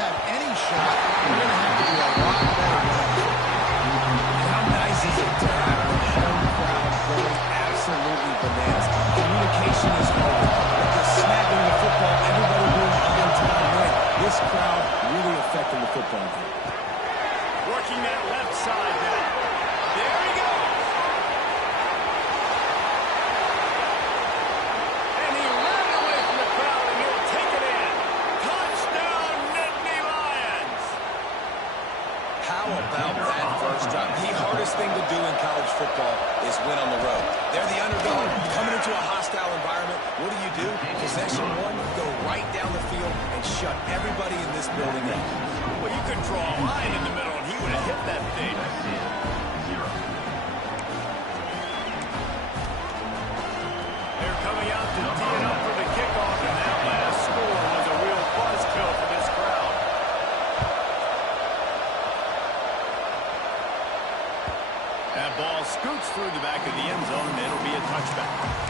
to have any shot, you're going to have to do a lot better. How nice is it to have the home crowd going absolutely bananas? Communication is over. With the snapping the football, everybody being on time win. This crowd really affecting the football game. Working that left side now. There he goes. And he ran away from the crowd, and he'll take it in. Touchdown, Nittany Lions. How about that first drive? The hardest thing to do in college football is win on the road. They're the underdog, coming into a hostile environment. What do? Possession one, go right down the field and shut everybody in this building up. Well, you could draw a line in the middle, and he would have hit that thing. They're coming out to tee it up for the kickoff, and that last score was a real buzzkill for this crowd. That ball scoots through the back of the end zone, and it'll be a touchback.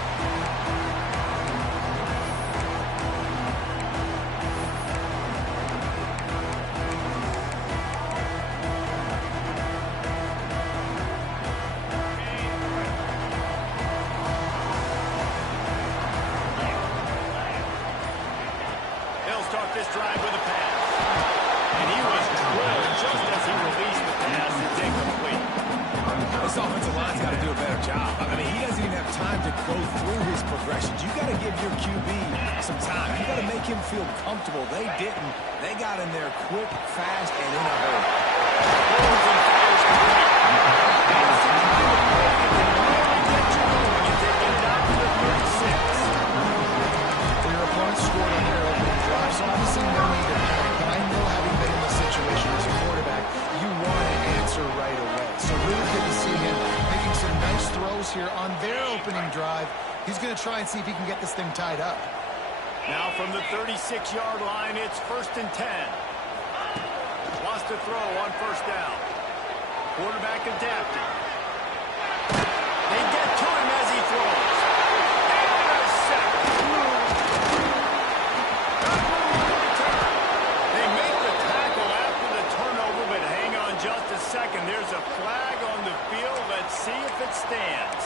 This drive with a pass. And he was drilled just as he released the pass. It's incomplete. This offensive line's got to do a better job. I mean, he doesn't even have time to go through his progressions. You got to give your QB some time. You got to make him feel comfortable. They didn't. They got in there quick, fast, and in a hurry. Your opponent scored on their opening drive, so obviously no need to panic. But I know, having been in this situation as a quarterback, you want to answer right away. So really good to see him making some nice throws here on their opening drive. He's going to try and see if he can get this thing tied up. Now from the 36-yard line, it's 1st and 10. Wants to throw on first down. Quarterback adapted. They get to him as he throws. They make the tackle after the turnover, but hang on just a second. There's a flag on the field. Let's see if it stands.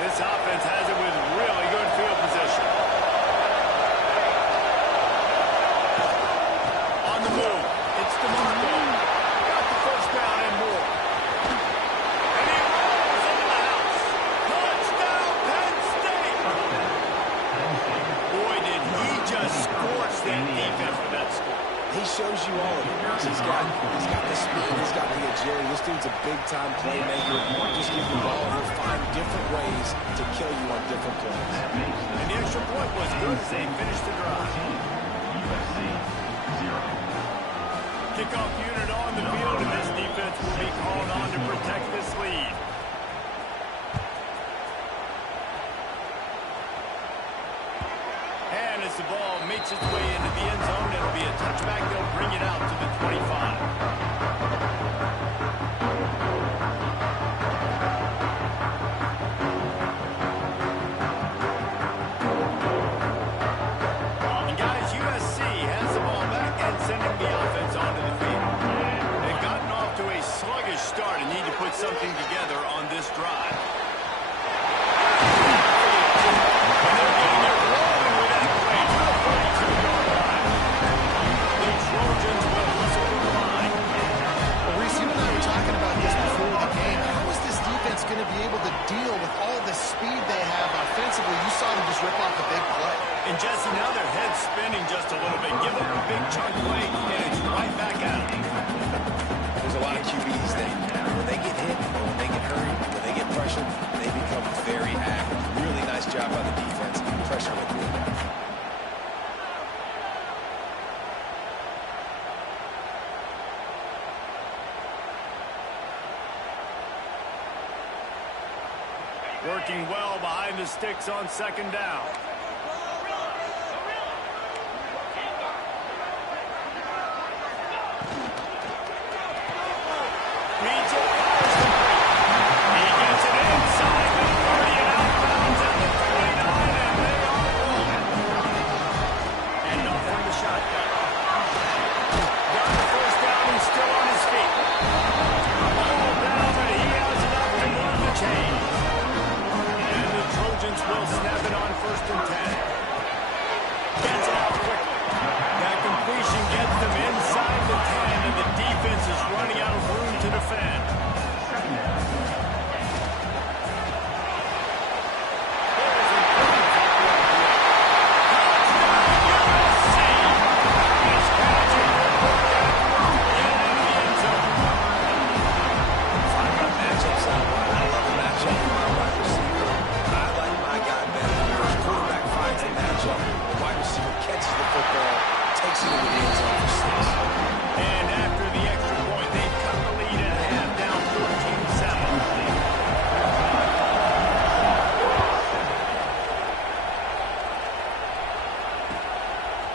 This offense has it with really good field position. On the move, it's the Marco. Got the first down and more. And he rolls into the house. Touchdown, Penn State. Boy, did he just scorch that defense with that score. He shows you all of it. He's got the speed. He's got the agility. This dude's a big-time playmaker. Just give the ball. He'll find different ways to kill you on different plays. And the extra point was good as they finished the drive. Kickoff unit on the field, and this defense will be called on to protect this lead. And as the ball makes its way into the end zone, it'll be a touchback. They'll bring it out to the 25. And guys, USC has the ball back and sending the offense onto the field. They've gotten off to a sluggish start and need to put something together on this drive. And they're getting it rolling with that play to the 42-yard line. The Trojans will whistle the line. Well, Reese, you and I were talking about this before the game. How is this defense going to be able to deal with all the speed they have offensively? You saw them just rip off a big play. And Jesse, now their head's spinning just a little bit. Give them a big chunk play, and it's right back at them. There's a lot of QBs that when they get hit, or when they get hurried, when they get pressured, they become very active. Really nice job by the defense. Pressure with the Working well behind the sticks on second down. Reads it, fires complete. He gets it inside the 30 and outbounds at the 29.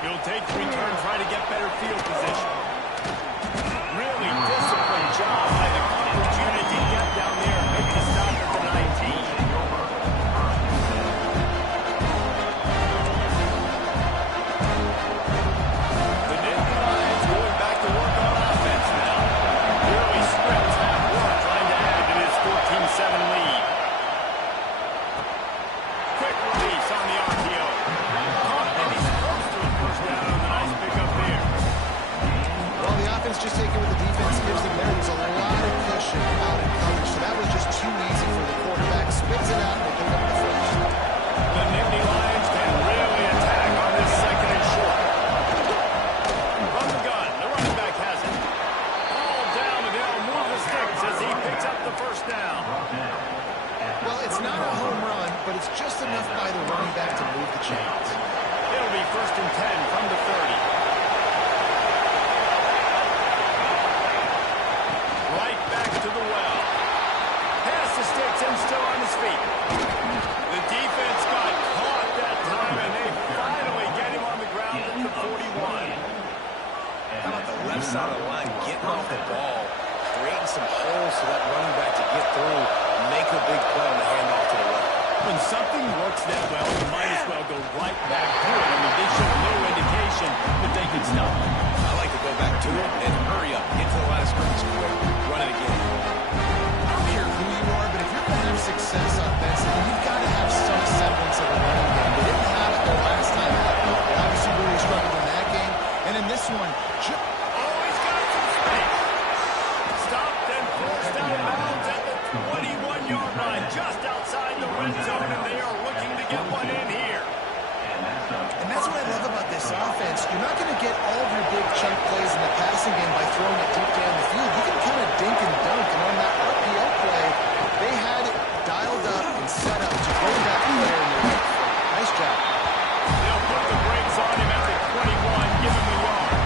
He'll take the return, try to get better field position. Really disciplined job by the opportunity to get down there and make the stop at the 19. The Nittany Lions going back to work on offense now. Really scripts have work trying to add to this 14-7 lead. Quick release on the RPO. And he's close to a first down on the nice pickup there. Well, the offense just taking what the defense gives them there. There's a lot of cushion out in coverage, so that was just too easy for the quarterback. Spits it out and they pick up the first. The Nittany Lions can really attack on this second and short. From the gun, the running back has it. All down, and they'll move the sticks as he picks up the first down. Well, it's not a home run, but it's just enough by the running back to move the chains. It'll be 1st and 10 from the 30. Right back to the well. Pass the sticks and still on his feet. The defense got caught that time, and they finally get him on the ground at the 41. How about the left side of the line getting off the ball, creating some holes for that running back to get through, make a big play on the handoff to the left. When something works that well, you might as well go right back to it. I mean, they showed no indication that they could stop it. I like to go back to it and hurry up, get to the line of scrimmage quick, run it again. I don't care who you are, but if you're going to have success offensively, you've got to have some semblance of a running game. They didn't have it their last time out. They obviously really struggled in that game. And in this one, He's got some space. Stopped and forced out of bounds at the 21-yard line, just outside the red zone, and they are looking to get one in here. And that's what I love about this offense. You're not going to get all of your big chunk plays in the passing game by throwing it deep down the field. You can kind of dink and dunk. And on that RPO play, they had it dialed up and set up to bring that player in the right foot. Nice job. They'll put the brakes on him at the 21, give him the yard.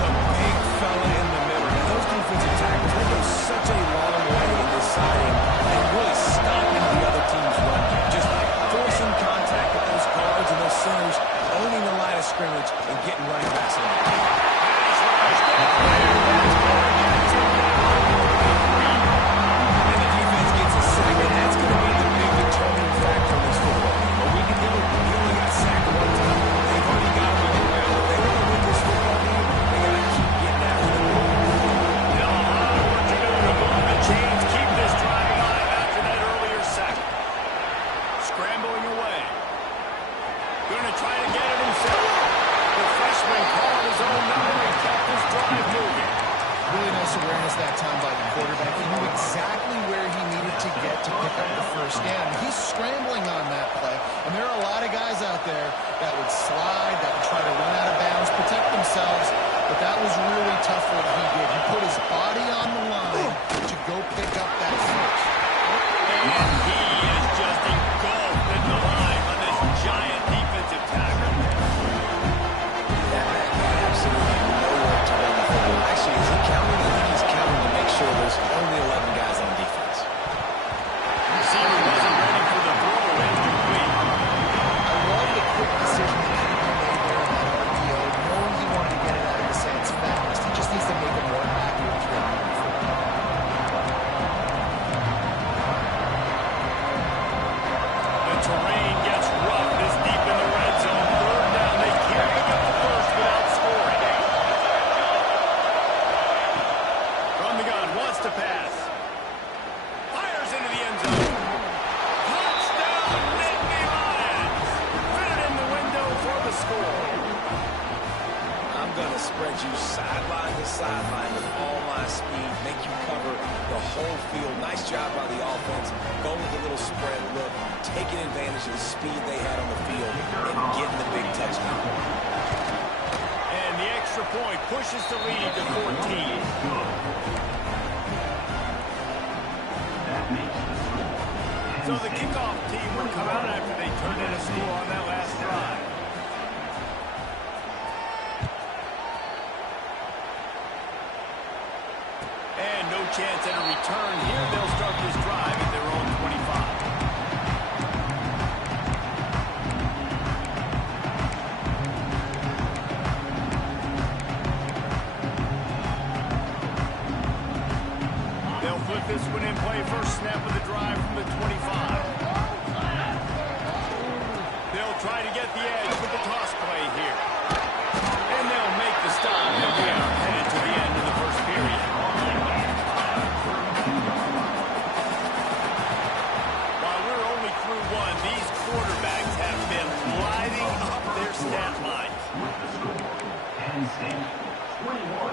The big fella in the middle. And those defensive tackles, they go such a long way in deciding and really stopping the other team's run. Just forcing contact with those guards and those centers, owning the line of scrimmage and getting running backs in. And the defense gets a sack, and that's going to be the big determining factor in this football. But we can do it. He only got sacked one time. They've already got him on the ground. If they want to win this football game, they got to keep getting after the ball. Now, a lot of work to do to move the chains, keep this drive alive after that earlier sack. Scrambling away. Going to try to get it himself. The freshman called his own number and kept his drive moving. Really nice awareness that time by the quarterback. He knew exactly where he needed to get to pick up the first down. He's scrambling on that play, and there are a lot of guys out there that would slide, that would try to run out of bounds, protect themselves, but that was really tough what he did. He put his body on the line to go pick up that first. And he is just engulfed in the line on this giant defensive tackle. That back had absolutely nowhere to run the football. Actually, is he counting? I think he's counting to make sure there's only 11 guys on defense. Receiver wasn't ready for the throw, incomplete. I love the quick decision that he made there on that RPO, knowing he wanted to get it out of his hands fast. He just needs to make a more accurate throw. The terrain gets rough this deep in the red zone. Third down, they can't pick up the first without scoring. From the gun, wants to pass. Fires into the end zone. Touchdown, Nittany Lions. Fitted in the window for the score. I'm going to spread you sideline to sideline with all my speed, make you cover the whole field. Nice job by the offense, going with a little spread look, taking advantage of the speed they had on the field and getting the big touchdown. And the extra point pushes the lead to 14. So the kickoff team will come out after they turn in a score on that last drive. And no chance at a return here. They'll start this drive at their own 25. try to get the edge with the toss play here. And they'll make the stop, and we are headed to the end of the first period. While we're only through one, these quarterbacks have been lighting up their stat line. Penn State, 21,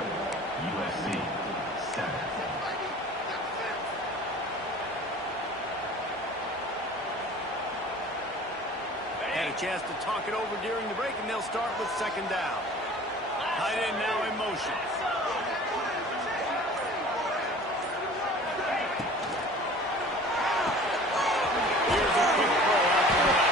USC, 7. Had a chance to talk it over during the break, and they'll start with second down. Tight end now in motion. Here's a quick throw out to the left.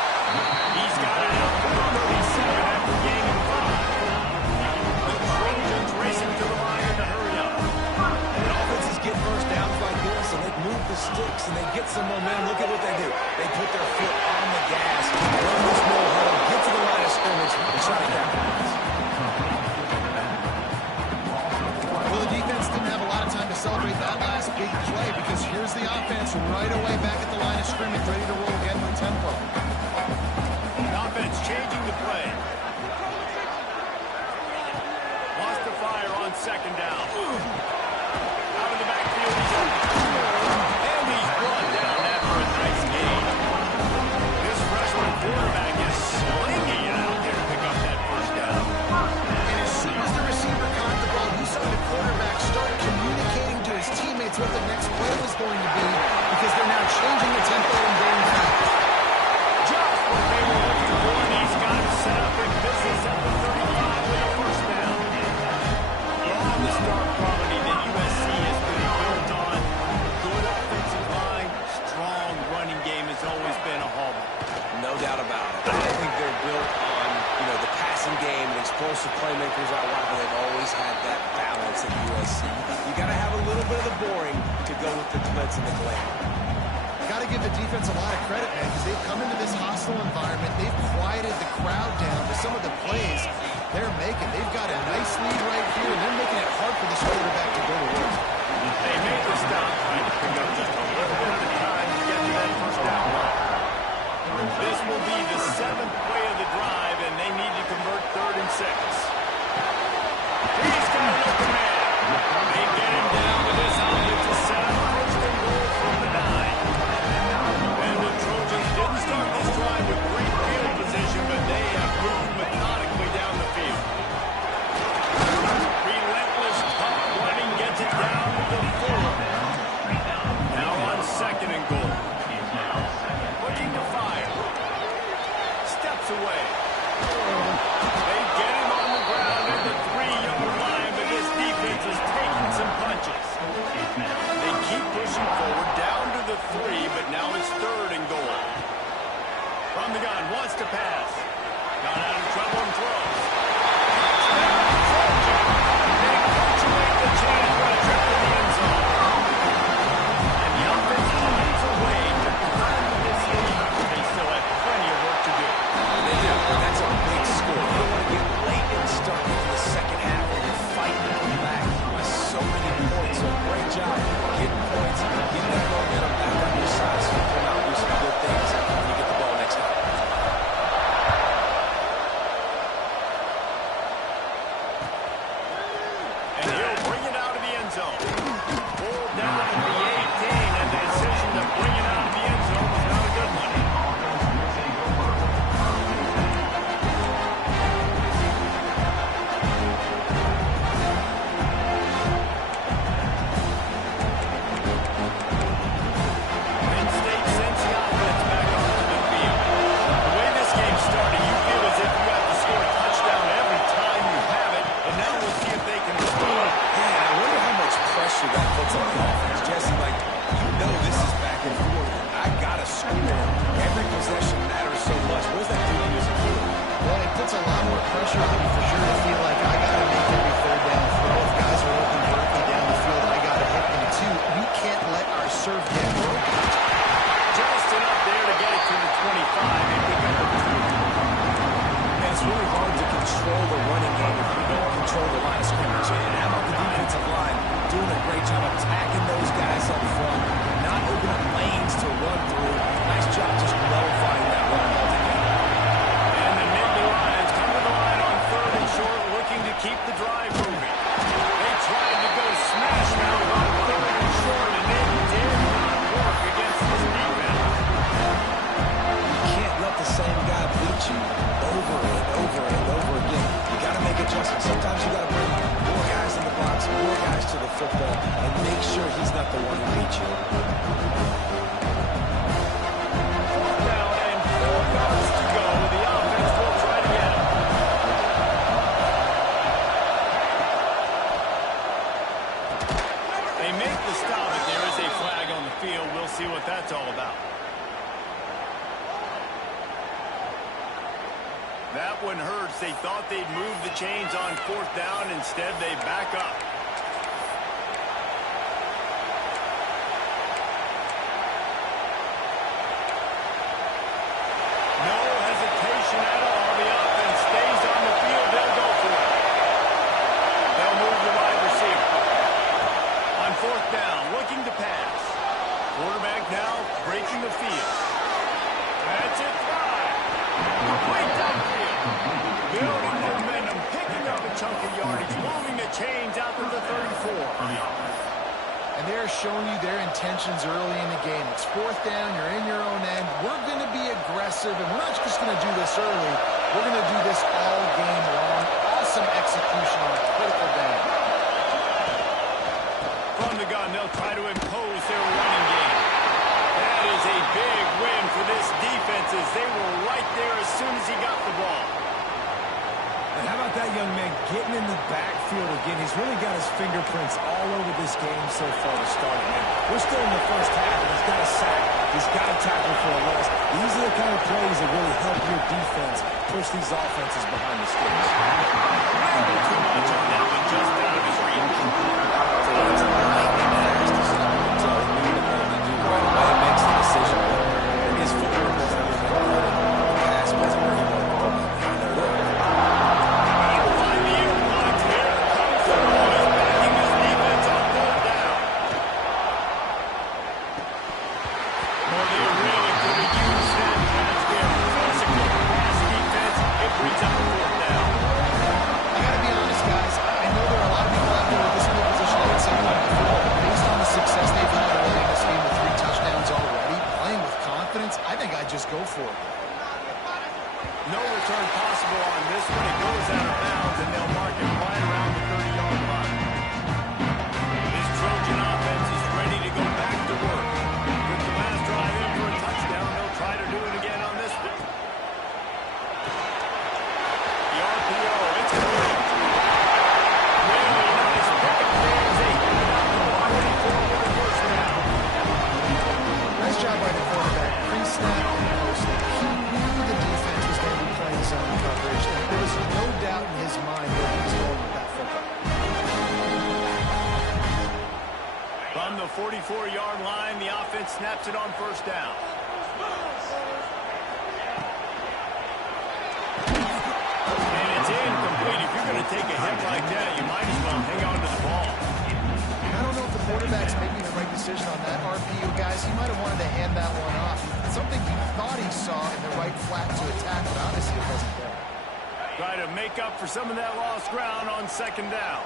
He's got it out to the 37 after gaining 5. The Trojans racing to the line in the hurry up. When offenses get first downs like this, and they move the sticks, and they get some momentum, look at what they do. They put their foot on the gas, run this no huddle, get to the line of scrimmage, and try to capitalize. Well, the defense didn't have a lot of time to celebrate that last big play because here's the offense right away back at the line of scrimmage, ready to roll again with tempo. The offense changing the play. Wants to fire on second down. Out of the backfield, he's open. And he's brought down after a nice gain. This freshman quarterback is slinging it out there to pick up that first down. And as soon as the receiver caught the ball, you saw the quarterback start communicating to his teammates what the next play was going to be because they're now changing the tempo and going fast. Just what they were looking for, and he's got him set up in business at the 35 with a first down. Yeah, the star quality that USC has been built on. Good offensive line, strong running game has always been a hallmark. No doubt about it. I think they're built on, the passing game and explosive playmakers out wide, but they've always had that balance at USC. You got to have a little bit of the boring to go with the glitz and the glamour. Got to give the defense a lot of credit, man, because they've come into this hostile environment. They've quieted the crowd down with some of the plays they're making. They've got a nice lead right here, and they're making it hard for this quarterback to go to work. They made the stop, trying to pick up just a little bit of the time to get to that first down line. This will be the 7th play of the drive, and they need to convert 3rd and 6. He's got an open man. They get him down with this offensive setup. First and goal from the 9. And the Trojans didn't start this drive with great field position, but they have moved methodically down the field. Relentless, tough running gets it down to the 4. Now on 2nd and goal. Looking to fire. Steps away. They get him on the ground at the 3-yard line, but this defense is taking some punches. They keep pushing forward, down to the 3, but now it's 3rd and goal. From the gun, wants to pass. Got out of trouble and throws. Touchdown, Trojan. They punctuate the chain for a trip to the end zone. And the offense finds a way to climb this lead. They still have plenty of work to do. They do. That's a big score. You don't want to get late and start into the second half when you're fighting to come back by so many points. So great job getting points, getting that momentum back on your side so you come out and do some good things when you get the ball next time. And he'll bring it out of the end zone. Pulled down at the 18, and the decision to bring it out of the end zone was not a good one. Penn State sends the offense back onto the field. The way this game started, you feel as if you have to score a touchdown every time you have it, and now we'll see if they can score. Yeah, I wonder how much pressure that puts on the offense. Jesse, this is back and forth. I got to score. Every possession matters so much. What does that do to you as a quarterback? Well, it puts a lot more pressure on you for sure to feel like I got to make every 3rd down throw. If guys are open vertically down the field, I got to hit them too. We can't let our serve get broken. Just enough there to get it to the 25 and pick up the 2. And it's really hard to control the running game if you don't control the line of scrimmage. And how about the defensive line doing a great job attacking those guys up front, not opening lanes to run through. Nice job just nullifying that run altogether. Sometimes you got to bring more guys in the box, more guys to the football, and make sure he's not the one who beats you. Down and 4 yards to go. The offense will try to get him. They make the stop, but there is a flag on the field. We'll see what that's all about. That one hurts. They thought they'd move the chains on 4th down. Instead, they back up. No hesitation at all. The offense stays on the field. They'll go for it. They'll move the wide receiver. On 4th down, looking to pass. Quarterback now breaking the field. That's it. Complete downfield. Building momentum, picking up a chunk of yardage, moving the chains out to the 34. And they're showing you their intentions early in the game. It's 4th down, you're in your own end. We're going to be aggressive, and we're not just going to do this early. We're going to do this all game long. Awesome execution on a critical down. From the gun, they'll try to impose their running game. That is a big win for this defense as they were right there as soon as he got the ball. And how about that young man getting in the backfield again? He's really got his fingerprints all over this game so far to start it. Man, we're still in the first half, and he's got a sack. He's got a tackle for a loss. These are the kind of plays that really help your defense push these offenses behind the sticks. Too much on that one, just out of his reach. It's a lightning fast to stop until he knew what to do right away. It makes the decision. And his footwork was not even good. The pass wasn't where he wanted to go. Just go for it. No return possible on this one. It goes out of bounds, and they'll mark it right around the 30-yard line. This Trojan offense is ready to go back to work. With the last drive in for a touchdown, they'll try to do it again on this one. The RPO, it's complete. Really nice pick there as they hit it out to the 44 with the first down. Nice job by the quarterback. Pre-snap and post-snap. He knew the defense was going to be playing zone coverage. There was no doubt in his mind where he was going with that football. From the 44-yard line, the offense snaps it on 1st down. And it's incomplete. If you're going to take a hit like that, you might as well hang on to the ball. I don't know if the quarterback's making the right decision on that RPO, guys. He might have wanted to hand that one off. Something he thought he saw in the right flat to attack, but obviously it wasn't there. Try to make up for some of that lost ground on 2nd down.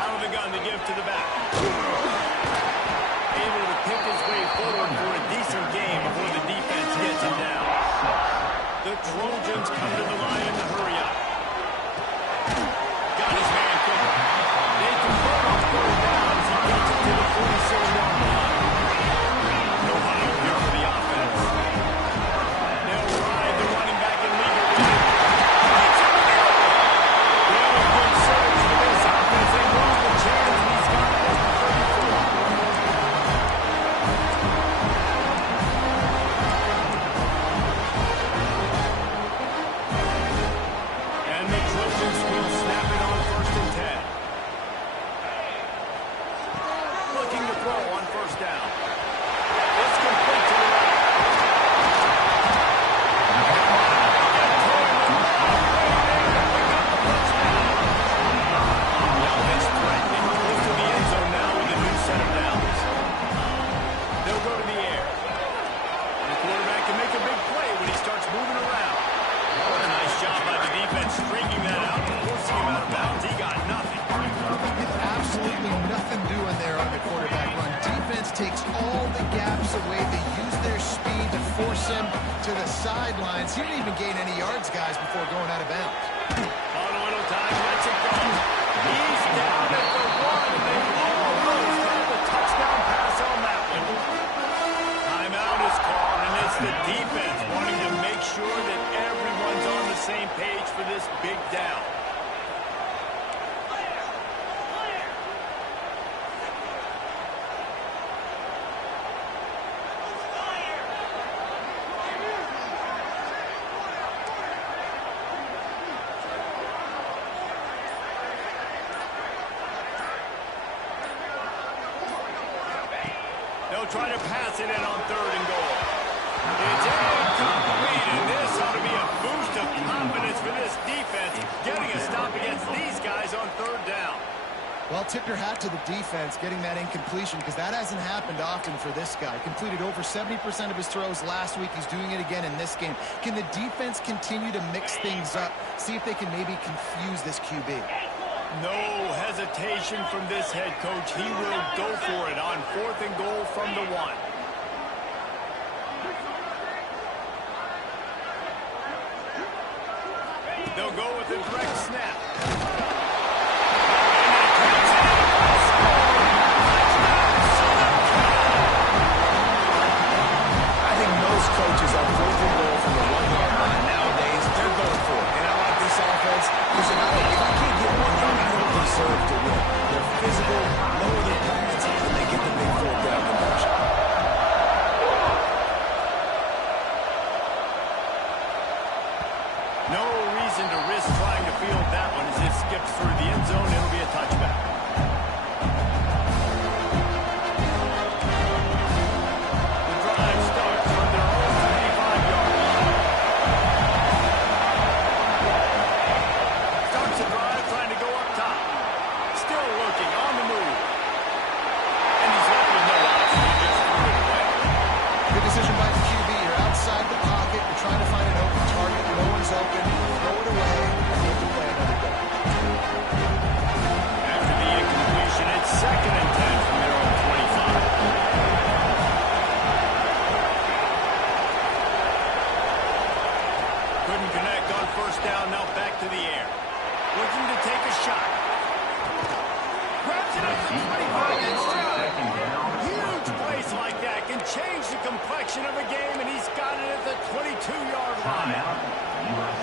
Out of the gun to give to the back. Able to pick his way forward for a decent game before the defense gets him down. The Trojans come to the line in the hurry up. Got his man covered. They convert on 3rd down as he gets it to the 46-yard line. No huddle here for the offense. They'll ride the running back and lead it with it. Really good surge for this offense. They move the chains, and he's got it at the 34. And the Trojans will snap it on 1st and 10. Looking to throw on 1st down. It's complete to the right. The offense threatening close to the end zone now with a new set of downs. They'll go to the air. And the quarterback can make a big play when he starts moving around. What a nice job by the defense stringing that out and forcing him out of bounds. He got nothing. Absolutely nothing doing there on the quarterback run. Defense takes all the gaps away. They use their speed to force him to the sidelines. He didn't even gain any yards, guys, before going out of bounds. On a little time, lets it go. He's down at the 1, and they almost have a touchdown pass on that one. Timeout is called, and it's the defense wanting to make sure that everyone's on the same page for this big down. They'll try to pass it in on 3rd and goal. It's incomplete, and this ought to be a boost of confidence for this defense, getting a stop against these guys on 3rd down. Well, tip your hat to the defense getting that incompletion, because that hasn't happened often for this guy. Completed over 70% of his throws last week. He's doing it again in this game. Can the defense continue to mix things up, see if they can maybe confuse this QB? No hesitation from this head coach. He will go for it on 4th and goal from the 1. They'll go with a direct snap. I think most coaches on 4th and goal from the 1-yard line nowadays, they're going for it. And I like this offense. Listen, if I can't get 1 yard, I don't deserve to win. They're physical, lower their pads, and they get the big 4th down conversion. No reason to risk trying to field that one as it skips through the end zone. It'll be a touchback. The drive starts from their own 25-yard line. Starts the drive trying to go up top. Still looking on the move. And he's left with no option. He just threw it away. Good decision by the QB. You're outside the pocket. You're trying to find an open target. No one's open. Throw it away. And you have to play another down. After the incompletion, it's 2nd and 10 from their own 25. Couldn't connect on 1st down. Now back to the air. Looking to take a shot. Grabs it up to 25 and strike. Huge place like that can change the complexion of a game, and he's got it at the 22-yard line.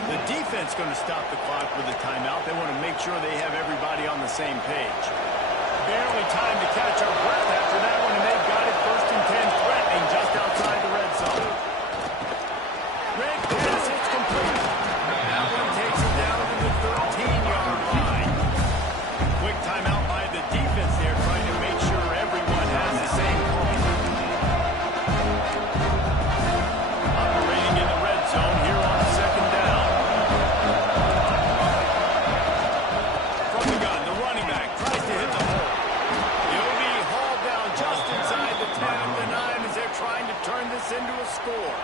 The defense going to stop the clock with a timeout. They want to make sure they have everybody on the same page. Barely time to catch our breath after that one, and they've got it 1st and 10, threatening just outside the red zone. Red pass, it's complete. That one takes it down to the 13-yard line. Quick timeout by the defense there, trying to make sure everyone has the same call. Operating in the red zone here on 2nd down. From the gun, the running back tries to hit the hole. He'll be hauled down just inside the 10 at the 9 as they're trying to turn this into a score.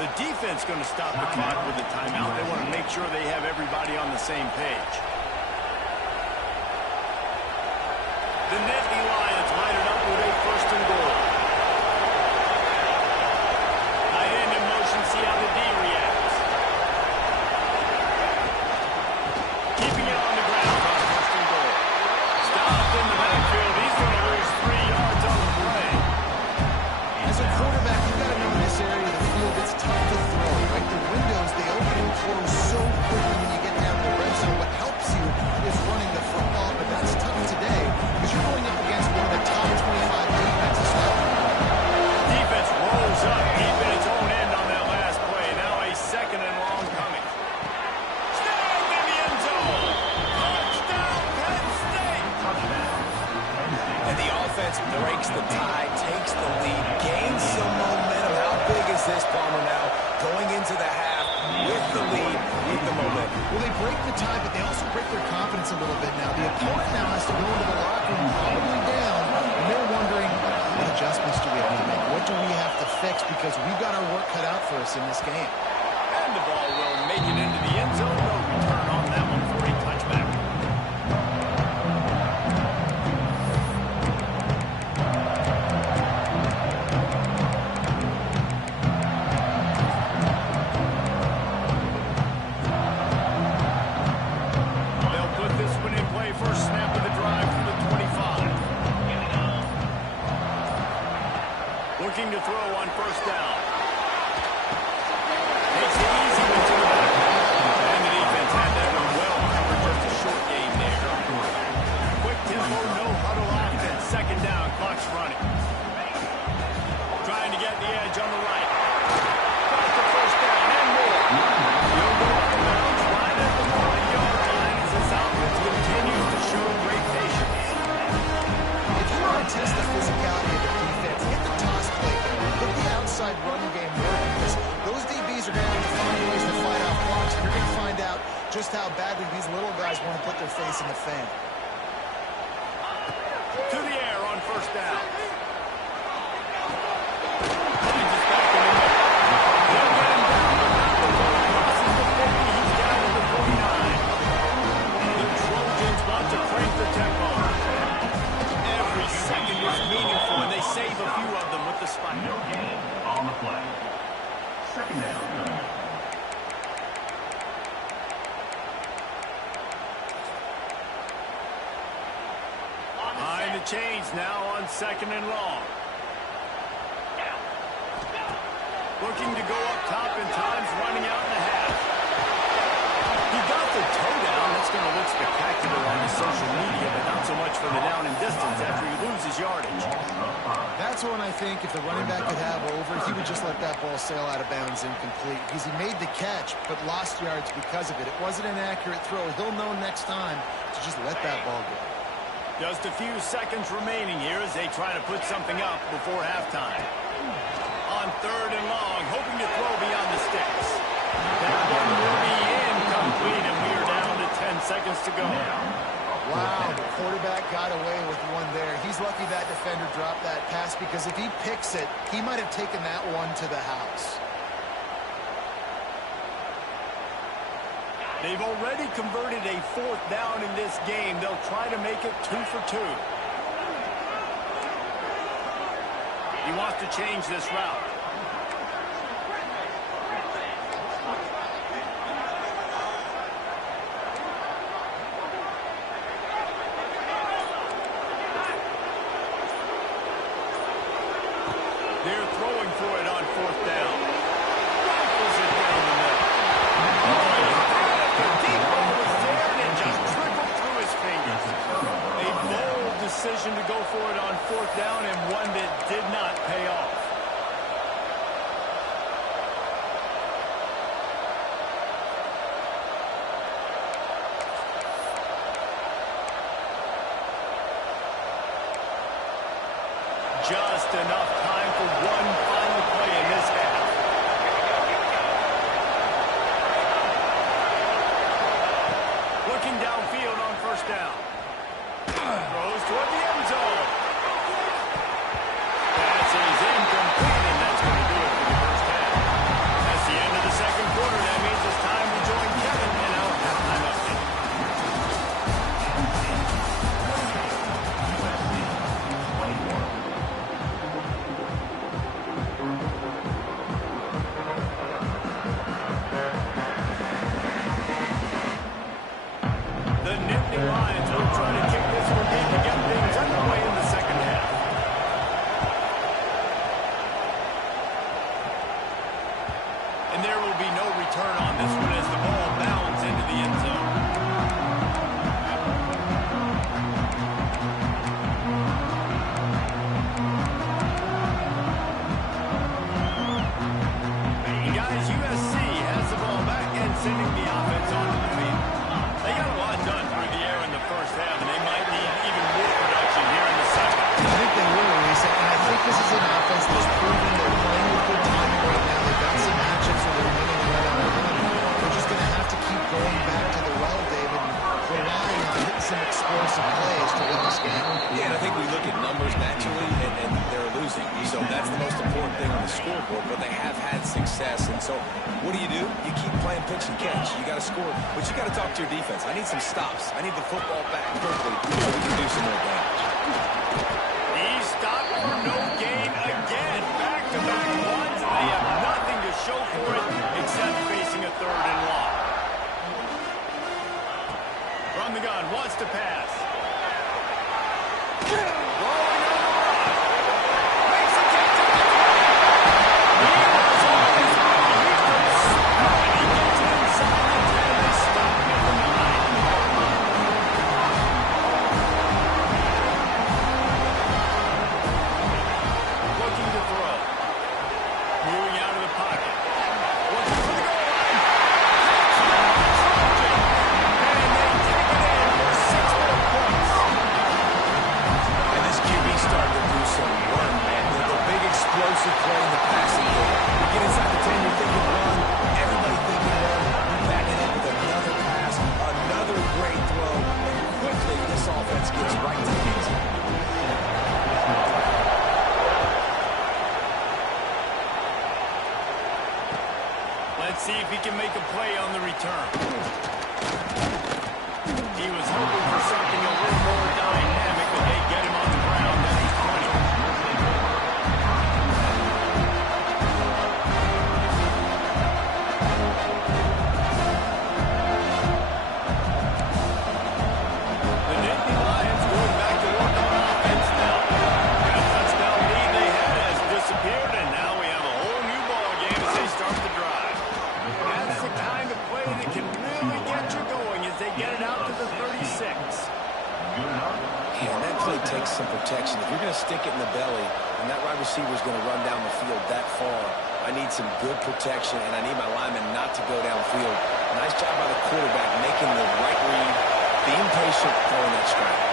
The defense going to stop the clock with a timeout. They want to make sure they have everybody on the same page. The Nittany Lions line it up with a 1st and goal. Tight end in motion, see how the D reacts. Keeping it on the ground on 1st and goal. Stopped in the backfield. He's going to lose 3 yards on the play. As a quarterback, you've got to know in this area of the field, it's tough to throw, right? The windows, they open and close so quickly when you get down to the red zone. What helps you is running the football, but that's tough today because you're going up against one of the top 25 defenses. Defense rolls up deep in its own end on that last play. Now a 2nd and long coming. Snagged in the end zone. Touchdown, Penn State. And the offense breaks the tie, takes the lead, gains some momentum. How big is this, Palmer, now? Going into the half with the lead, with the momentum. Well, they break the tie, but they also break their confidence a little bit now. The opponent now has to go into the locker room probably down, and they're wondering, what adjustments do we have to make? What do we have to fix? Because we've got our work cut out for us in this game. And the ball will make it into the end zone. No return on that one for a touchback. Looking to throw on first down. Takes it easy into the back. And the defense had that one well covered. Just a short gain there. Quick tempo, no huddle offense. Second down, clock's running. Trying to get the edge on the right. Got the first down and more. He'll go out of bounds right at the 40-yard line as this offense continues to show great patience. If you want to test the physicality of the defense, hit the toss play there. Put the outside running game working, because those DBs are going to have to find ways to fight off blocks, and you're going to find out just how badly these little guys want to put their face in the fan. To the air on first down. Save a few of them with the spike. No gain on the play. Second down. Behind the chains now on second and long. Looking to go up top in times, running out in the half. He got the toe down. That's going to look spectacular on his social media, but not so much for the down and distance after he loses yardage. That's one I think if the running back could have over, he would just let that ball sail out of bounds incomplete, because he made the catch but lost yards because of it. It wasn't an accurate throw. He'll know next time to just let that ball go. Just a few seconds remaining here as they try to put something up before halftime. On third and long, hoping to throw beyond the sticks. That one will be incomplete, and we are down to 10 seconds to go. Wow, the quarterback got away with one there. He's lucky that defender dropped that pass, because if he picks it, he might have taken that one to the house. They've already converted a fourth down in this game. They'll try to make it 2 for 2. He wants to change this route. They're throwing for it on fourth down. Rifles it down the middle. The deep ball was there, and it just trickled through his fingers. A bold decision to go for it on fourth down, and one that did not pay off. Just enough time for one final play in this half. Looking downfield on first down. Throws toward the end zone. Pass is incomplete, and that's going to do it for the first half. That's the end of the second quarter. That means it's time to join Kevin in our halftime update. The Nittany Lions will try to kick this one in to get things underway in the second half. And there will be no return on this one as the ball bounds into the end zone. And guys, USC has the ball back and sending the offense onto the field. They got a lot done through the air in the first half, and they might need even more production here in the second. I think they will, Lisa, and I think this is an offense that's proven they're playing with good timing right now. They've got some matchups where they're winning right on the run. They're just going to have to keep going back to the well, David, and relying on hitting some explosive plays to win this game. Yeah, and I think we look at numbers naturally, and they're losing. So that's the most important thing on the scoreboard, but they have had success. And so what do? You keep playing pitch and catch. You got to score, but you got to talk to your defense. I need some stops. I need the football back quickly so we can do some more damage. He stopped for no gain again. Back-to-back ones, and they have nothing to show for it except facing a third and long. From the gun, wants to pass. Rolling on the run. Makes a catch at the 20. can make a play on the return. He was hoping for something a little more dynamic, but they get him on the ground at the 20. The Nittany Lions going back to work on offense now. That touchdown lead they had has disappeared, and now we have a whole new ball game as they start the drive. That's the kind of play that can really get you going as they get it out to the 36. Man, that play takes some protection. If you're going to stick it in the belly and that wide receiver is going to run down the field that far, I need some good protection, and I need my lineman not to go downfield. Nice job by the quarterback making the right read, being patient, throwing that strike.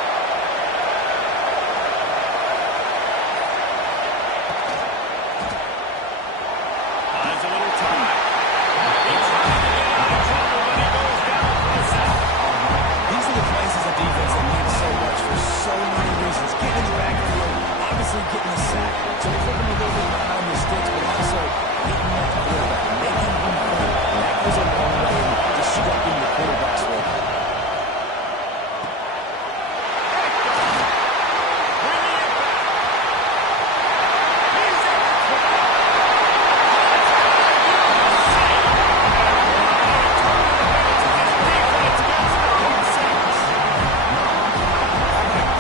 Buys a little time. He's trying to get out of trouble when he goes down for the sack. These are the plays as a defense that mean so much for so many reasons. Getting in the backfield, obviously getting the sack. So they put him a little bit behind the sticks, but also hitting that quarterback, making him think. That goes a long way in disrupting the quarterback's role.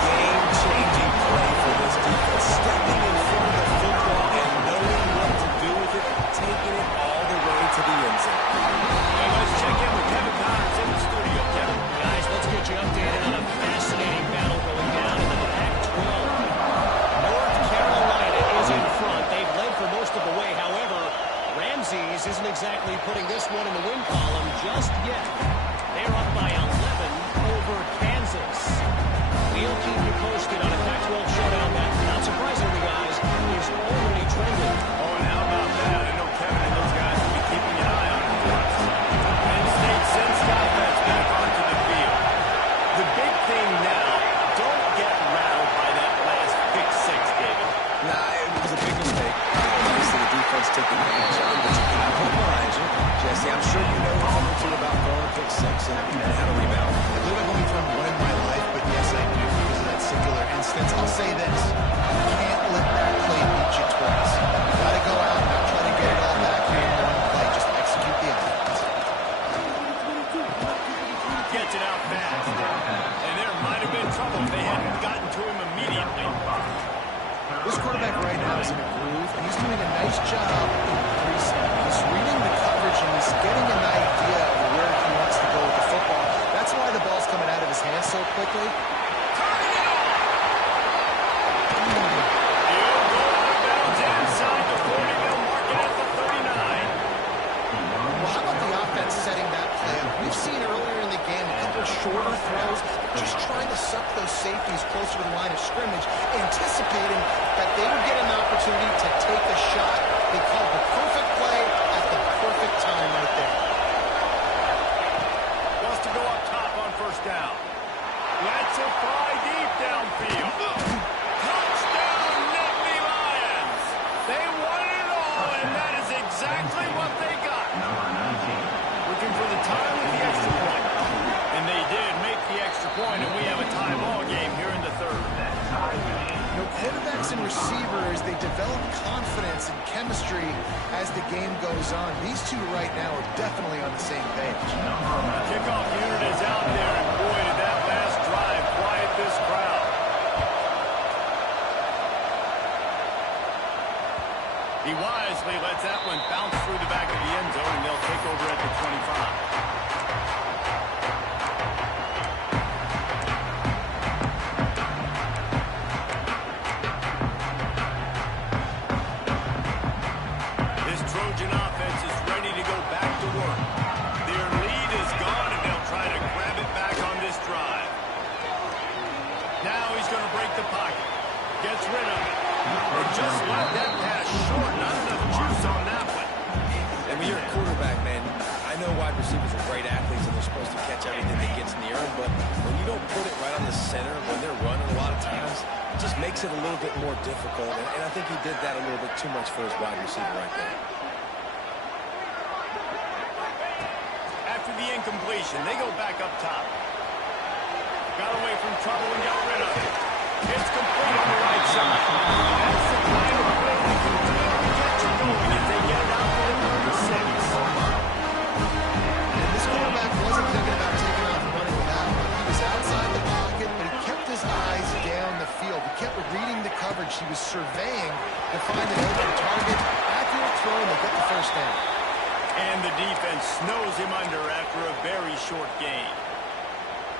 Game-changing play for this defense. Stepping in front of the football and knowing what to do with it, taking it all the way to the end zone. Well, let's check in with Kevin Connors in the studio. Kevin. Guys, let's get you updated on a fascinating battle going down in the Pac-12. North Carolina is in front. They've led for most of the way. However, Ramses isn't exactly putting this one in the win column just yet. They're up by 11 over Kansas. We'll keep you posted on a Pac-12 showdown that, not surprisingly, guys, is already trending. Oh, and how about that? I know Kevin and those guys will be keeping an eye on it for us. Penn State sends offense back onto the field. The big thing now, don't get rattled by that last pick six, David. Nah, it was a big mistake. Obviously, the defense took advantage of it, but you cannot put behind you. Jesse, I'm sure you know a thing or two about throwing a pick six and how to rebound. I believe I've only thrown one in my life, but yes, I do because of that singular instance. I'll say this. You can't let that play beat you twice. You got to go out and try to get it all back here in one play. Just execute the offense. Gets it out fast. And there might have been trouble if they hadn't gotten to him immediately. This quarterback right now is in a groove, and he's doing a nice job increasing. He's reading the coverage, and he's getting an idea of where he wants to go with the football. That's why the ball's coming out of his hands so quickly. Turning it on! He'll go out of bounds inside the 40. They'll mark it at the 39. Well, how about the offense setting that play up? We've seen earlier in the game a couple shorter throws, just trying to suck those safeties closer to the line of scrimmage, anticipating that they would get an opportunity to take a shot. They called the perfect play at the perfect time right there. Wants to go up top on first down. Lets it fly deep downfield. Touchdown, Nittany Lions! They won it all, and that is exactly what they got. Looking for the time with the extra point. And they did make the extra point, and we have a tie ball game here in the third. You know, quarterbacks and receivers, they develop confidence and chemistry as the game goes on. These two right now are definitely on the same page. Kickoff unit is out there, and boy, did that last drive quiet this crowd. He wisely lets that one bounce through the back of the end zone, and they'll take over at the 25. Trojan offense is ready to go back to work. Their lead is gone, and they'll try to grab it back on this drive. Now he's going to break the pocket. Gets rid of it. They just let that pass short. Not enough juice on that one. And when you're a quarterback, man, I know wide receivers are great athletes and they're supposed to catch everything that gets near them, but when you don't put it right on the center, when they're running a lot of times, it just makes it a little bit more difficult. And I think he did that a little bit too much for his wide receiver right there. incompletion. They go back up top. Got away from trouble and got rid of it. It's complete on the right side. That's the kind of play that can really get you going if they get it out to the 36. And this quarterback wasn't thinking about taking off and running with that one. He was outside the pocket, but he kept his eyes down the field. He kept reading the coverage. He was surveying to find an open target. Accurate throw, and they get the first down. And the defense snows him under after a very short gain.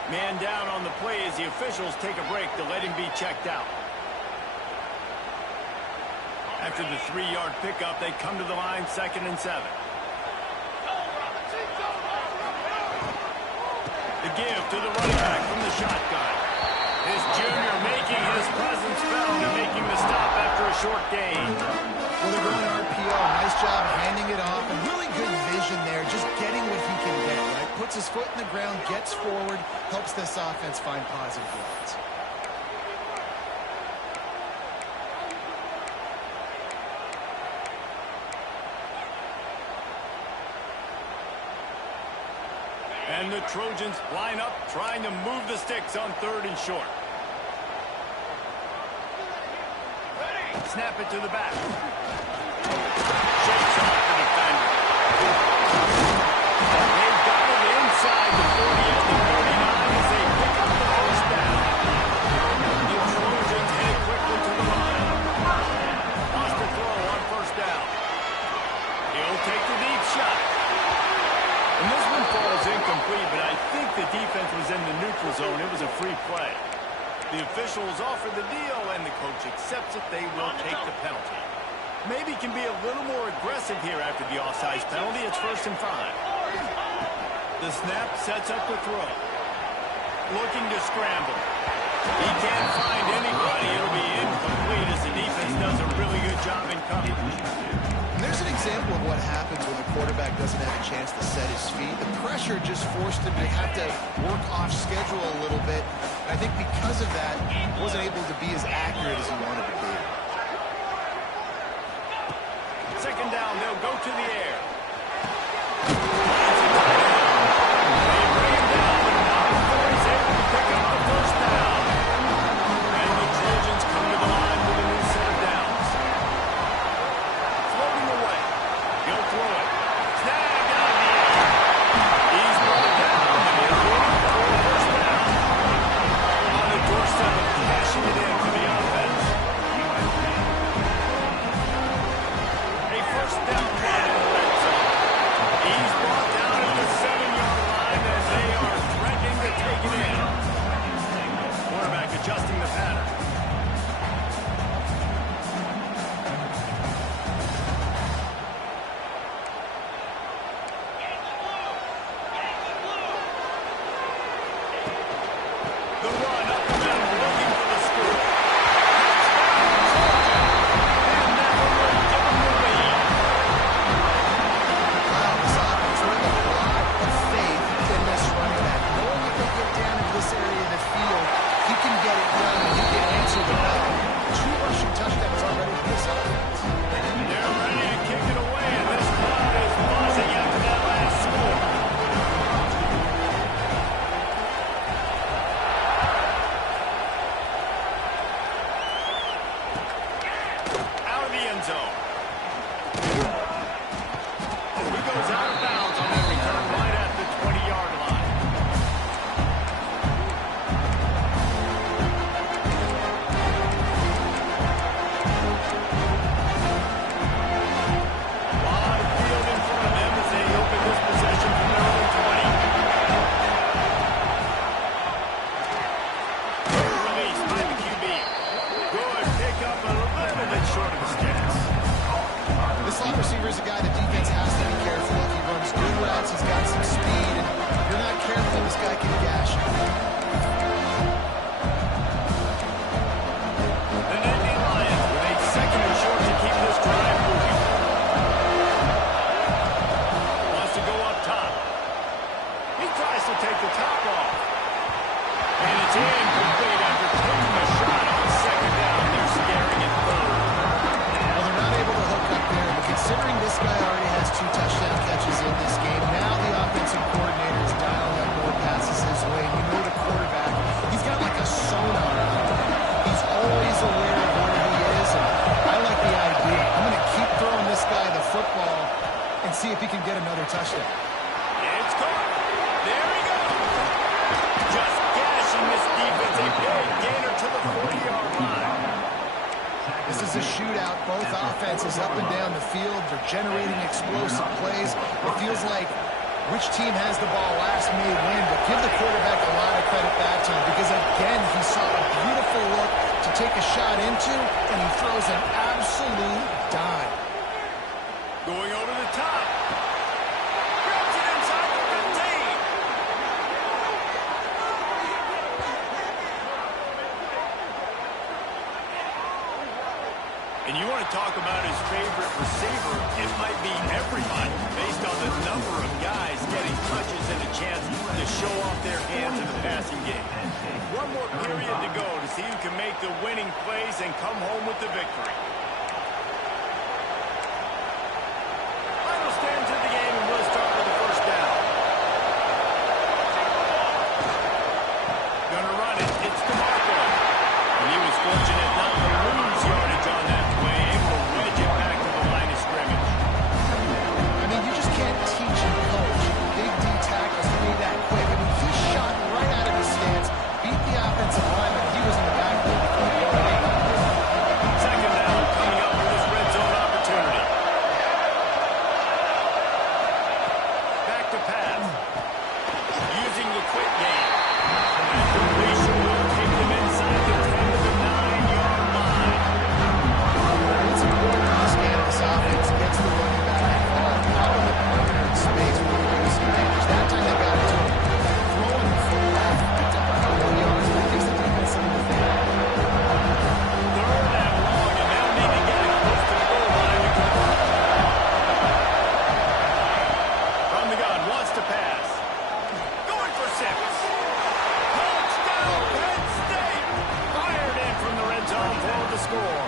Man down on the play as the officials take a break to let him be checked out. After the 3-yard pickup, they come to the line 2nd and 7. The give to the running back from the shotgun. His junior making his presence felt and making the stop after a short gain. Well, they're going RPO. Nice job handing it off. And really good vision there, just getting what he can get, right? Puts his foot in the ground, gets forward, helps this offense find positive yards. And the Trojans line up, trying to move the sticks on 3rd and short. Snap it to the back. Shakes off the defender. They've got it inside the 40 and the 39 as they pick up the first down. The Trojans head quickly to the line. Lost a throw on 1st down. He'll take the deep shot. And this one falls incomplete, but I think the defense was in the neutral zone. It was a free play. The officials offer the deal, and the coach accepts it. They will take the penalty. Maybe can be a little more aggressive here after the offsides penalty. It's 1st and 5. The snap sets up the throw. Looking to scramble. He can't find anybody. It'll be incomplete as the defense does a really good job in coverage. And there's an example of what happens when the quarterback doesn't have a chance to set his feet. The pressure just forced him to have to work off schedule a little bit. And I think because of that, he wasn't able to be as accurate as he wanted to be. 2nd down, they'll go to the air. Adjusting the pattern. The run up the middle, looking for the score. And that one will give them the lead. Wow, this offense with a lot of faith in this running back. Knowing if they get down in this area of the field, he can get it done, and he can answer the bell. 2 rushing touchdowns already for this offense. They're ready to kick it away, and this crowd is buzzing after that last score. Out of the end zone. He goes out of bounds on that return right at the 20-yard line. Short of the sticks. touchdown. It's caught. There he goes. Just gashing this defense. A big gainer to the 40-yard line. This is a shootout. Both offenses up and down the field. They're generating explosive plays. It feels like which team has the ball last may win, but give the quarterback a lot of credit that time because, again, he saw a beautiful look to take a shot into, and he throws an absolute dime. Going over the top. Grabs it inside the 15. And you want to talk about his favorite receiver, it might be everybody based on the number of guys getting touches and a chance to show off their hands in the passing game. One more period to go to see who can make the winning plays and come home with the victory. Final stands of the game, and we'll start with the first down. Gonna run it. It's DeMarco. And he was fortunate not to lose yardage on that play, able to wedge it back to the line of scrimmage. I mean, you just can't teach and coach big D tackles to be that quick. I mean, he shot right out of his stance, beat the offensive lineman. He was in the backfield before he got it. Second down coming up for this red zone opportunity. Back to pass. Using the quick game. And completion will take them inside the 10 to the 9-yard line. It's important in this game, this offense gets the running back involved. Out on the perimeter in space with the USC Rangers. That time they got it to him. Throwing the football. I'll be honest, it gives the defense something to think about. Third and long, and they'll need to get it close to the goal line to convert. From the gun, wants to pass. Going for 6. Touchdown, Penn State! Fired in from the red zone for the score.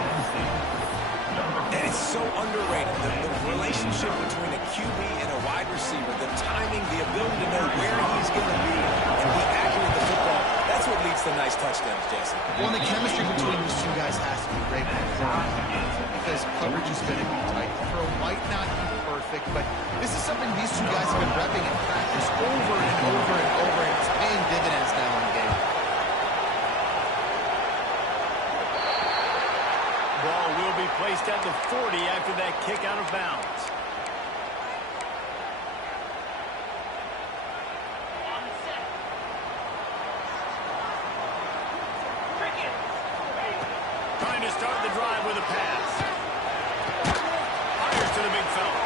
And it's so underrated, the relationship between a QB and a wide receiver, the timing, the ability to know where he's going to be and be accurate with the football, that's what leads to nice touchdowns, Jason. Well, the chemistry between these two guys has to be great because coverage is going to be tight. The throw might not be perfect, but this is something these two guys have been repping in practice over and over and over, and it's paying dividends now in the game. Ball will be placed at the 40 after that kick out of bounds. Trying to start the drive with a pass. Fires to the big fella.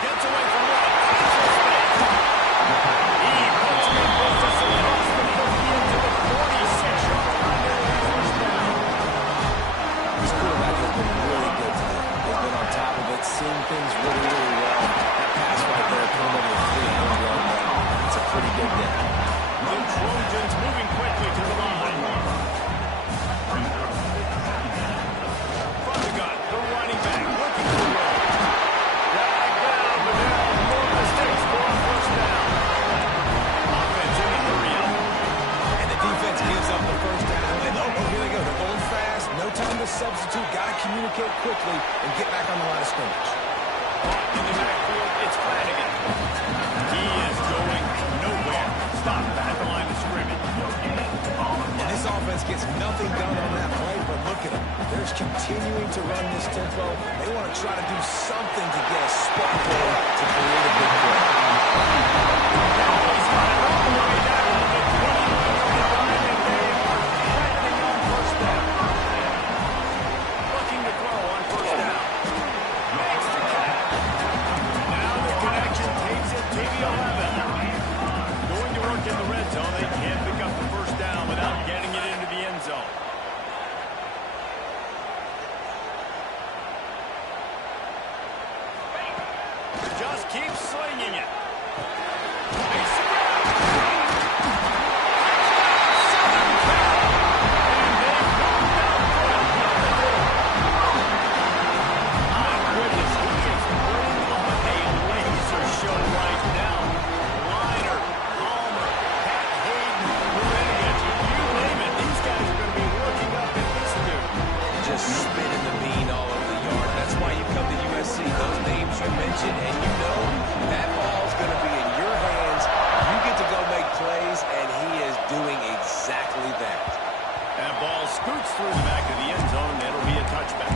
Gets away from one. He puts him in business across the 50 into the 46-yard line. First down. This quarterback has been really good today. He's been on top of it, seeing things really, really well. That pass right there put him over the 300-yard line. It's a pretty good day. The Trojans moving quickly to the line. From the gun, the running back looking for the road. Dragged down, but there are more mistakes for a first down. Offense in the hurry up. And the defense gives up the first down. And here they go. They're going fast. No time to substitute. Got to communicate quickly and get back on the line of scrimmage. In the backfield, it's Flanagan. He is going nowhere. Stop at the line of scrimmage. And this offense gets nothing done on that play, but look at them. They're just continuing to run this tempo. They want to try to do something to get a spark going to create a big play. Now he's got it all the way down to the 21-yard line, and they are threatening on first down. Looking to throw on first down. Makes the catch. Now the connection takes it to the 11. Going to work in the red zone. They can't pick up the first down without getting it into the end zone. Just keep slinging it. Makes the grab. Touchdown, and they've gone down for it. My goodness, he is putting on a laser show right now. Liner, Palmer, Pat Hayden, Ruiz, you name it. These guys are going to be working up in this dude. Just spinning the bean all over the yard. That's why you come to USC. Those names you mentioned, and you know that the back of the end zone, and it'll be a touchback.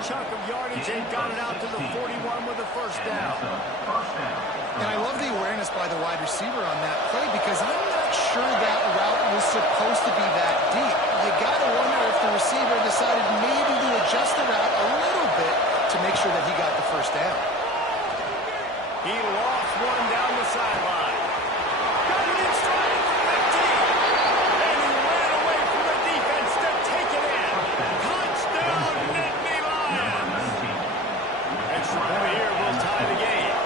Chunk of yardage and got it out to the 41 with a first down. And I love the awareness by the wide receiver on that play because I'm not sure that route was supposed to be that deep. You got to wonder if the receiver decided maybe to adjust the route a little bit to make sure that he got the first down. He lost one down the sideline. Got it in stride at the 15. And he ran away from the defense to take it in. Touchdown, Nittany Lions. Extra point here will tie the game.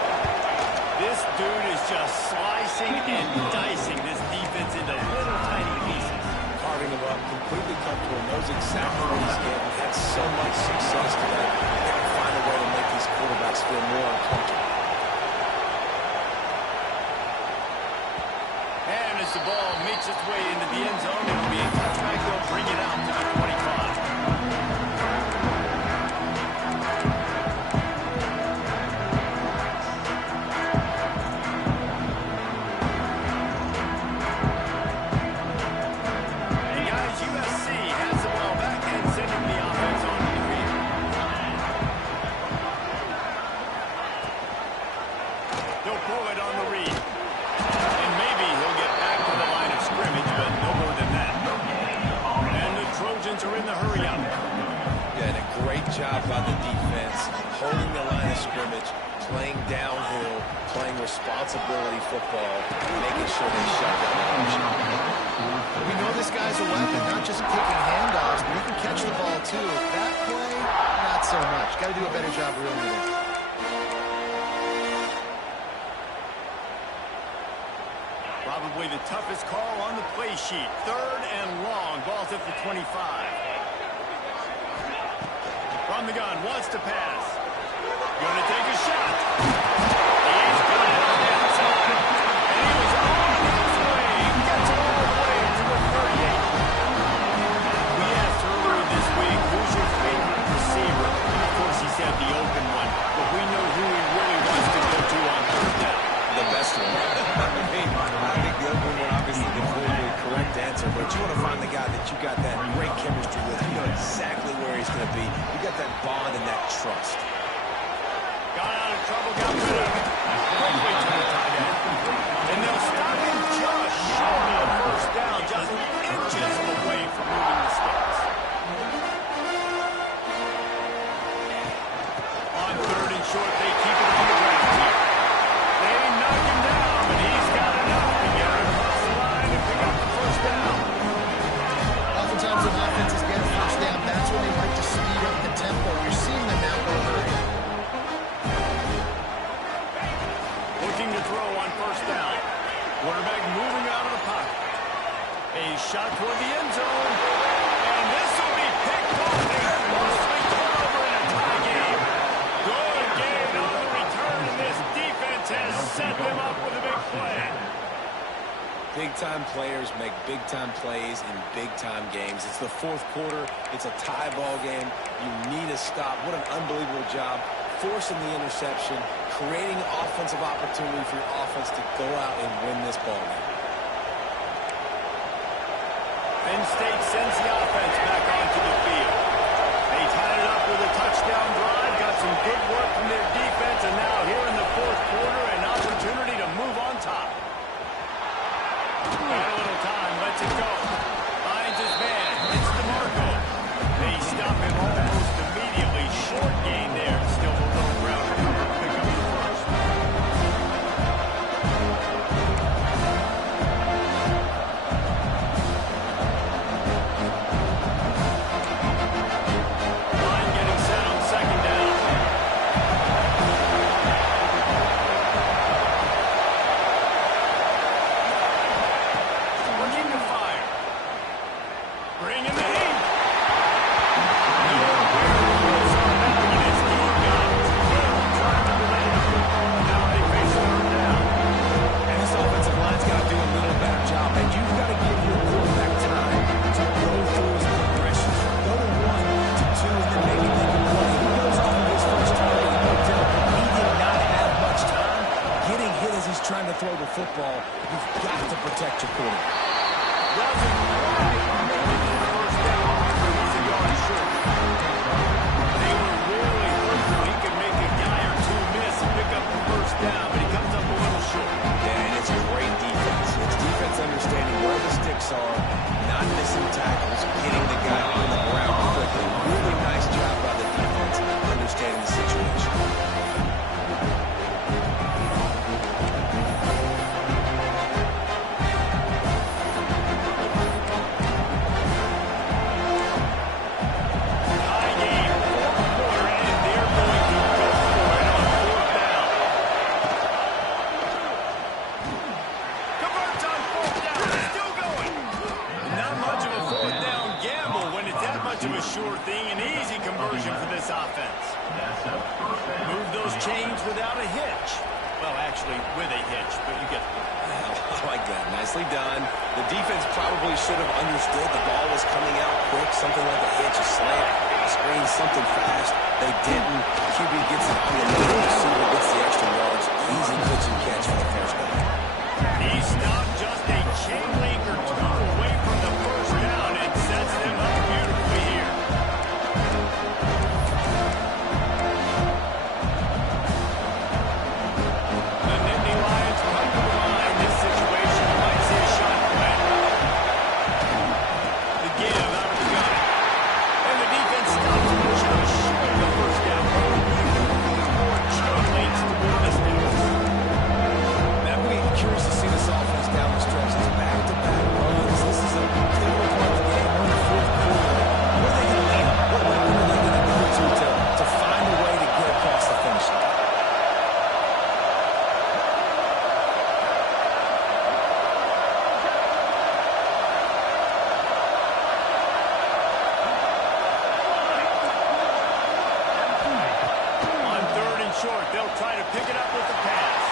This dude is just slicing and dicing this defense into little tiny pieces. Carving him up, completely comfortable, knows exactly what he's getting, had so much success today. They can find a way to make these quarterbacks feel more uncomfortable. And as the ball makes its way into the end zone, it'll be a touchback. They'll bring it out to the 25. And guys, USC has the ball back and sending the offense onto the field. They'll pull it on the read. And maybe he'll get back to the line of scrimmage, but no more than that. And the Trojans are in the hurry-up. Yeah, and a great job by the defense, holding the line of scrimmage, playing downhill, playing responsibility football, making sure they shut down the option. We know this guy's a weapon, not just kicking handoffs, but he can catch the ball too. That play, not so much. Got to do a better job reeling it in. Probably the toughest call on the play sheet. Third and long. Ball's at the 25. From the gun, wants to pass. Gonna take a shot. He's got it on the outside. And he was on his way. Gets all the way to the 38. We asked earlier this week, who's your favorite receiver? And of course he said the open one. But we know who he really wants to go to on third down. The best one. I think the open one, obviously, the correct answer, but you want to find the guy that you got that great chemistry with. You know exactly where he's going to be. You got that bond and that trust. Got out of trouble, got rid of it. Quickly to the tight end. And they'll stop him just short of the first down, just inches away from moving the sticks. On third and short, they keep it on the ground here. They knock him down, but he's got enough to get him across the line and pick up the first down. Oftentimes when offenses get a first down, that's when they like to speed up the tempo. You're seeing them now go early. Looking to throw on first down. Quarterback moving out of the pocket. A shot toward the end zone. And this will be picked off. A costly turnover in a tie game. Good gain on the return, and this defense has set them up with a big play. Big-time players make big-time plays in big-time games. It's the fourth quarter. It's a tie ball game. You need a stop. What an unbelievable job. Forcing the interception, creating offensive opportunity for your offense to go out and win this ball game. Penn State sends the offense back onto the field. They tied it up with a touchdown drive, got some good work from their defense, and now here in the fourth quarter, an opportunity to move on top. Got a little time, lets it go. Finds his man, it's DeMarco. They stop him almost immediately. Short gain there, still a little ground to cover to pick up the first. Line getting set on second down. of football, you've got to protect your quarterback. Doesn't quite make it to the first down. He's a yard short. They were really hopeful he could make a guy or two miss and pick up the first down, but he comes up a little short. Yeah, and it's great defense. It's defense understanding where the sticks are, not missing tackles, getting the guy on the ground quickly. Really nice job by the defense understanding the situation. Sure thing, an easy conversion for this offense. Move those chains without a hitch. Well, actually, with a hitch, but you get the point. I like that. Nicely done. The defense probably should have understood the ball was coming out quick, something like a hitch, a slant, a screen, something fast. They didn't. QB gets it on the middle. Receiver gets the extra yards. Easy pitch and catch for the first down. He stopped just a chain link or two away from the first down and sets them up beautifully here. The Nittany Lions come to the line. This situation might see a shot play. The give out of the gun. And the defense stops him just short of the first down. More chain links to win this news. Now, we're curious to see this offense down the stretch. It's back-to-back runs. This is a pivotal part of the game. We're in the fourth quarter. What are they going to lean on? What weapon are they going to go to find a way to get across the finish line? On third and short, they'll try to pick it up with the pass.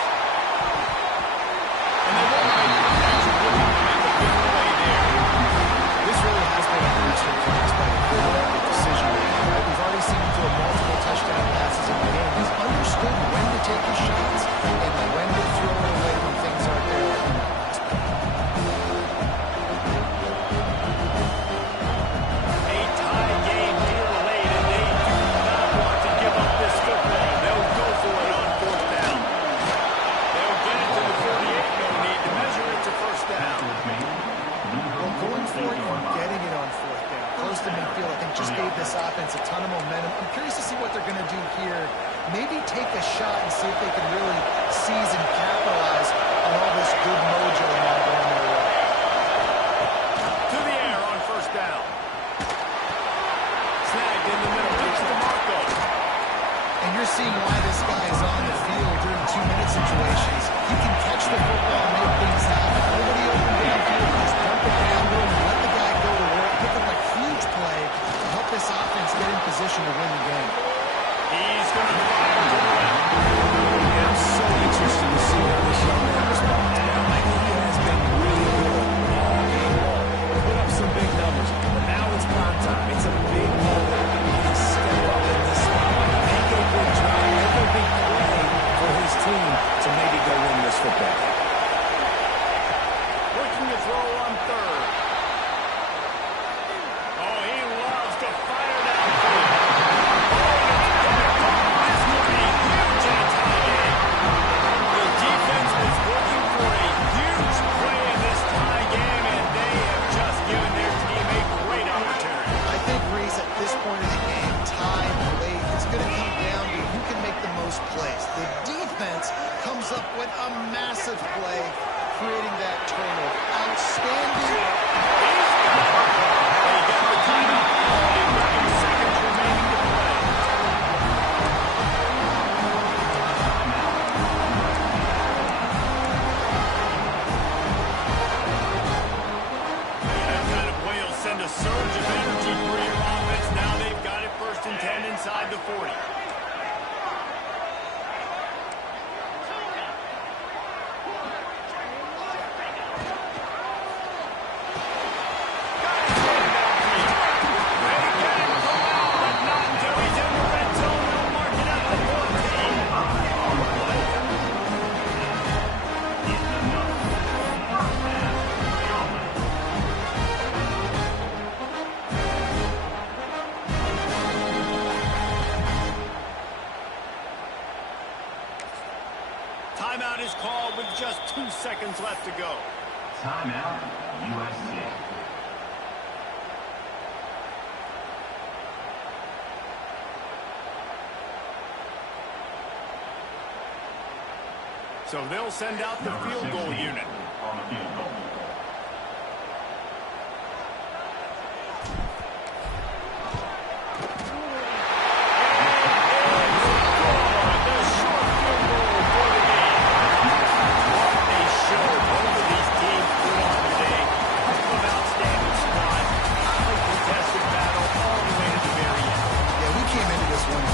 And they won't make it. Actually, looking to make a big play there. This really has been a masterclass by the quarterback with decision making. Right? We've already seen him throw multiple touchdown passes in the game. He's understood when to take his shots and when to throw it away when things aren't there like in that last play. A tie game here late, and they do not want to give up this football. They'll go for it on fourth down. They'll get it to the 48. No need to measure it to first down. Well, going for it and getting it on fourth down, close to midfield, I think just gave this offense a ton of momentum. I'm curious to see what they're going to do here. Maybe take a shot and see if they can really seize and capitalize on all this good mojo now going their way. To the air on first down. Snagged in the middle. Reach to Marco. And you're seeing why this guy is on the field during 2-minute situations. He can catch the football and make things happen. Nobody open downfield, just dump it down to him and let the guy go to work. Pick up a huge play to help this offense get in position to win the game. He's going to fire to the left. And I'm so interested to see how this young man responds. I think he has been really good all game long. Put up some big numbers, but now it's prime time. It's a big moment. He can step up in this spot, make a big drive, make a big play for his team to maybe go win this football game. Looking to throw on third. Oh, he loves to fire downfield. This could be huge in a tie game. The defense was looking for a huge play in this tie game, and they have just given their team a great opportunity. I think, Reese, at this point in the game, time late, it's going to come down to who can make the most plays. The defense comes up with a massive play, creating that turnover. Outstanding. They got the timeout. 30 seconds remaining to play. That kind of play will send a surge of energy through your offense. Now they've got it first and 10 inside the 40. They get him from Timeout is called with just 2 seconds left to go. Timeout, USC. So they'll send out the field goal unit. On the field goal.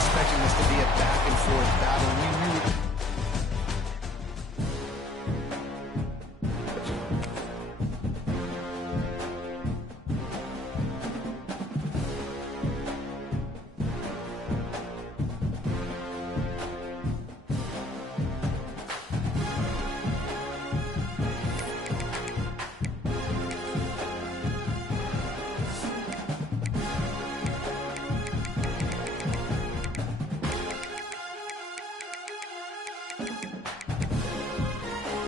Expecting this to be a back-and-forth battle. We knew